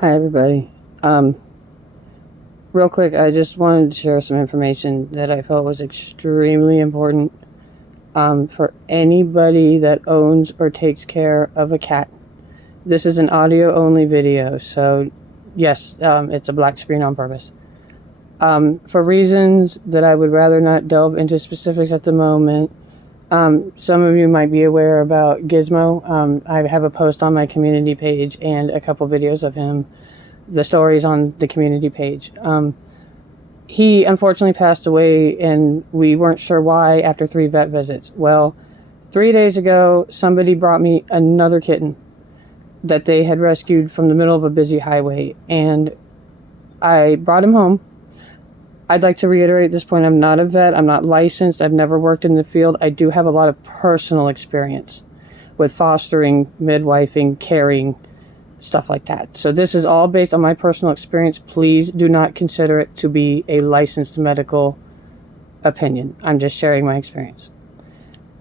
Hi, everybody. Real quick, I just wanted to share some information that I felt was extremely important for anybody that owns or takes care of a cat. This is an audio-only video, so yes, it's a black screen on purpose. For reasons that I would rather not delve into specifics at the moment, some of you might be aware about Gizmo. I have a post on my community page and a couple videos of him. The stories on the community page. He unfortunately passed away, and we weren't sure why after 3 vet visits. Well, 3 days ago, somebody brought me another kitten that they had rescued from the middle of a busy highway, and I brought him home. I'd like to reiterate at this point, I'm not a vet, I'm not licensed, I've never worked in the field. I do have a lot of personal experience with fostering, midwifing, caring, stuff like that. So this is all based on my personal experience. Please do not consider it to be a licensed medical opinion. I'm just sharing my experience.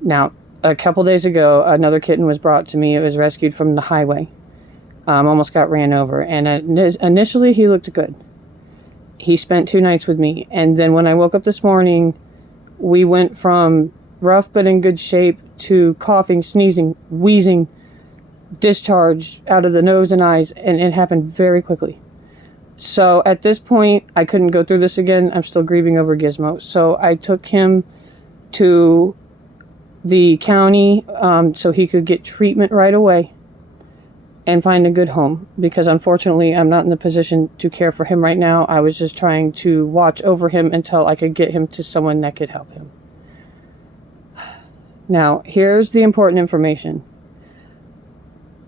Now, a couple days ago, another kitten was brought to me. It was rescued from the highway. Almost got ran over. And initially, he looked good. He spent 2 nights with me. And then when I woke up this morning, we went from rough but in good shape to coughing, sneezing, wheezing, discharge out of the nose and eyes, and it happened very quickly. So at this point, I couldn't go through this again. I'm still grieving over Gizmo. So I took him to the county so he could get treatment right away and find a good home, because unfortunately I'm not in the position to care for him right now. I was just trying to watch over him until I could get him to someone that could help him. Now, here's the important information.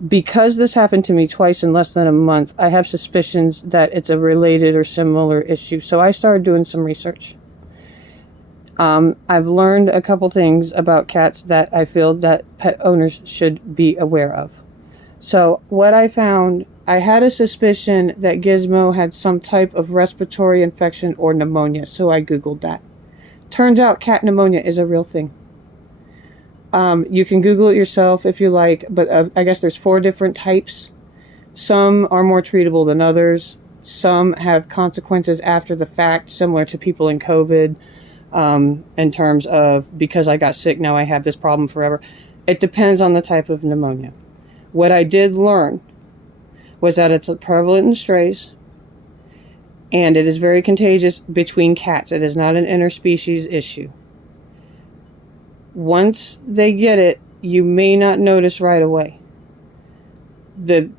Because this happened to me twice in less than a month, I have suspicions that it's a related or similar issue. So I started doing some research. I've learned a couple things about cats that I feel that pet owners should be aware of. So what I found, I had a suspicion that Gizmo had some type of respiratory infection or pneumonia. So I Googled that. Turns out cat pneumonia is a real thing. You can Google it yourself if you like, but I guess there's 4 different types. Some are more treatable than others. Some have consequences after the fact, similar to people in COVID, in terms of, because I got sick, now I have this problem forever. It depends on the type of pneumonia. What I did learn was that it's prevalent in strays, and it is very contagious between cats. It is not an interspecies issue. Once they get it, you may not notice right away. The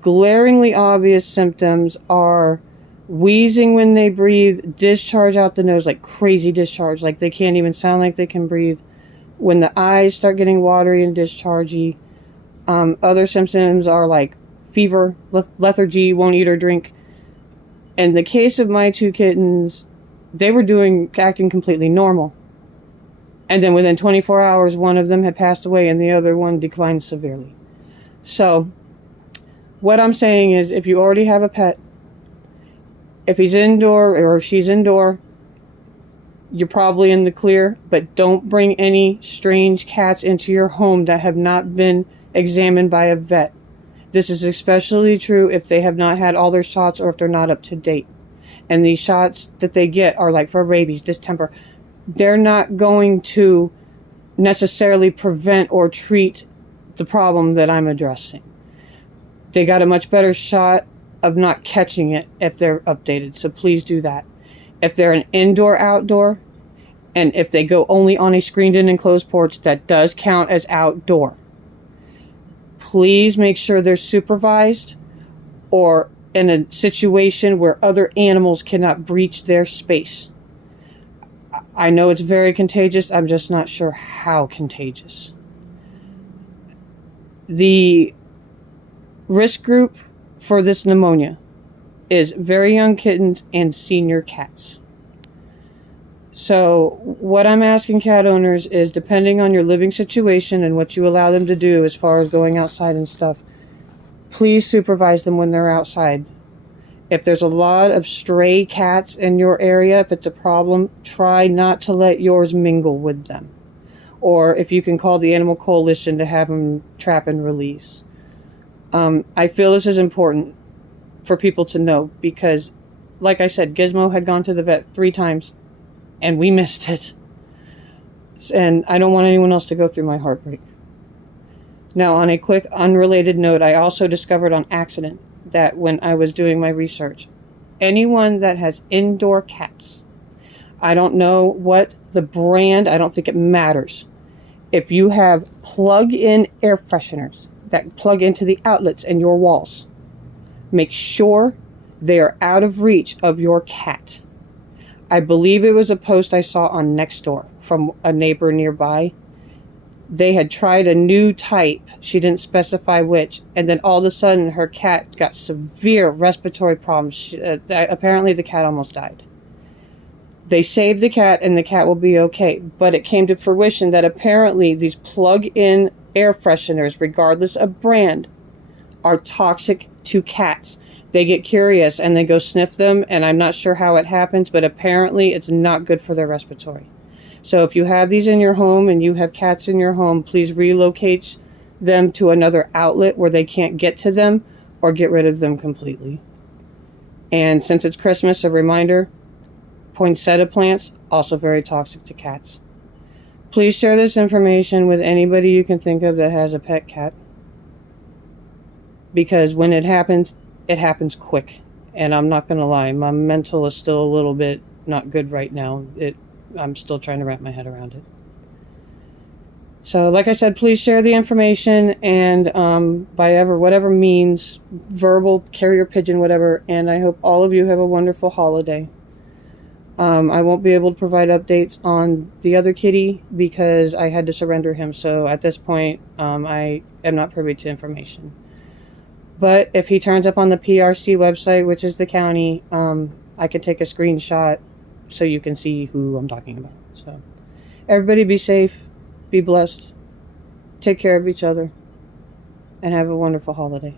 glaringly obvious symptoms are wheezing when they breathe, discharge out the nose, like crazy discharge, like they can't even sound like they can breathe. When the eyes start getting watery and dischargy, other symptoms are like fever, lethargy, won't eat or drink. In the case of my 2 kittens, they were acting completely normal. And then within 24 hours, one of them had passed away and the other one declined severely. So what I'm saying is, if you already have a pet, if he's indoor or if she's indoor, you're probably in the clear, but don't bring any strange cats into your home that have not been examined by a vet. This is especially true if they have not had all their shots or if they're not up to date. And these shots that they get are like for rabies, distemper. They're not going to necessarily prevent or treat the problem that I'm addressing. They got a much better shot of not catching it if they're updated, so please do that. If they're an indoor-outdoor, and if they go only on a screened-in enclosed porch, that does count as outdoor. Please make sure they're supervised or in a situation where other animals cannot breach their space. I know it's very contagious. I'm just not sure how contagious. The risk group for this pneumonia is very young kittens and senior cats. So what I'm asking cat owners is, depending on your living situation and what you allow them to do as far as going outside and stuff, please supervise them when they're outside. If there's a lot of stray cats in your area, if it's a problem, try not to let yours mingle with them. Or if you can call the Animal Coalition to have them trap and release. I feel this is important. for people to know, because, like I said, Gizmo had gone to the vet 3 times, and we missed it. And I don't want anyone else to go through my heartbreak. Now, on a quick, unrelated note, I also discovered on accident that when I was doing my research, anyone that has indoor cats, I don't know what the brand, I don't think it matters. If you have plug-in air fresheners that plug into the outlets in your walls, make sure they are out of reach of your cat. I believe it was a post I saw on Nextdoor from a neighbor nearby. They had tried a new type, she didn't specify which, and then all of a sudden her cat got severe respiratory problems. Apparently the cat almost died. They saved the cat and the cat will be okay, but it came to fruition that apparently these plug-in air fresheners, regardless of brand, are toxic to cats. They get curious and they go sniff them, and I'm not sure how it happens, but apparently it's not good for their respiratory. So if you have these in your home and you have cats in your home, please relocate them to another outlet where they can't get to them, or get rid of them completely. And since it's Christmas, a reminder, poinsettia plants, also very toxic to cats. Please share this information with anybody you can think of that has a pet cat, because when it happens quick. And I'm not going to lie, my mental is still a little bit not good right now. I'm still trying to wrap my head around it. So, like I said, please share the information, and by whatever means, verbal, carrier pigeon, whatever. And I hope all of you have a wonderful holiday. I won't be able to provide updates on the other kitty because I had to surrender him. So at this point, I am not privy to information. But if he turns up on the PRC website, which is the county, I can take a screenshot so you can see who I'm talking about. So everybody be safe, be blessed, take care of each other, and have a wonderful holiday.